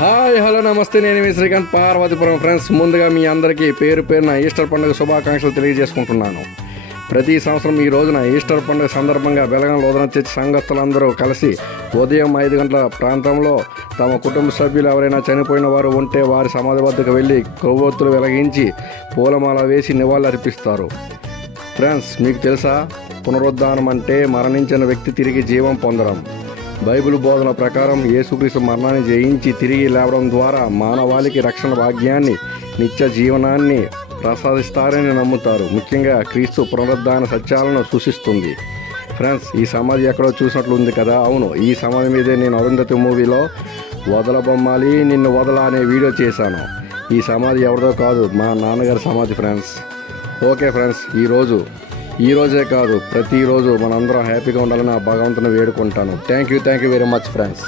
Hi hello నమస్తే, నేను మీ Srikanth Parvathipuram. Friends, ముందుగా మీ అందరికీ పేరు పేరున ఈస్టర్ పండుగ శుభాకాంక్షలు తెలియజేసుకుంటున్నాను. ప్రతి సంవత్సరం ఈ రోజున ఈస్టర్ పండుగ సందర్భంగా బెలగం లోదన చర్చి సంఘస్థులందరూ కలిసి ఉదయం 5 గంటల ప్రాంతంలో తమ కుటుంబ సభ్యులు ఎవరైనా చనిపోయిన వారు ఉంటే వారి సమాధి వద్దకు వెళ్ళి కొవ్వొత్తులు వెలిగించి పూలమాల వేసి నివాళులర్పిస్తారు. ఫ్రెండ్స్, మీకు తెలుసా, పునరుద్ధానం అంటే మరణించిన వ్యక్తి తిరిగి జీవం పొందడం. బైబిల్ బోధన ప్రకారం యేసుక్రీస్తు మరణాన్ని జయించి తిరిగి లేవడం ద్వారా మానవాళికి రక్షణ భాగ్యాన్ని, నిత్య జీవనాన్ని ప్రసాదిస్తారని నమ్ముతారు. ముఖ్యంగా క్రీస్తు పునరుద్ధాన సత్యాలను సూచిస్తుంది. ఫ్రెండ్స్, ఈ సమాధి ఎక్కడో చూసినట్లు ఉంది కదా. అవును, ఈ సమాధి మీదే నేను అరుంధతి మూవీలో వదల బొమ్మాలి నిన్ను వదల అనే వీడియో చేశాను. ఈ సమాధి ఎవరిదో కాదు, మా నాన్నగారి సమాధి. ఫ్రెండ్స్, ఓకే ఫ్రెండ్స్, ఈ రోజే కాదు ప్రతిరోజు మనందరం హ్యాపీగా ఉండాలని ఆ భగవంతుని వేడుకుంటాను. Thank you very much friends.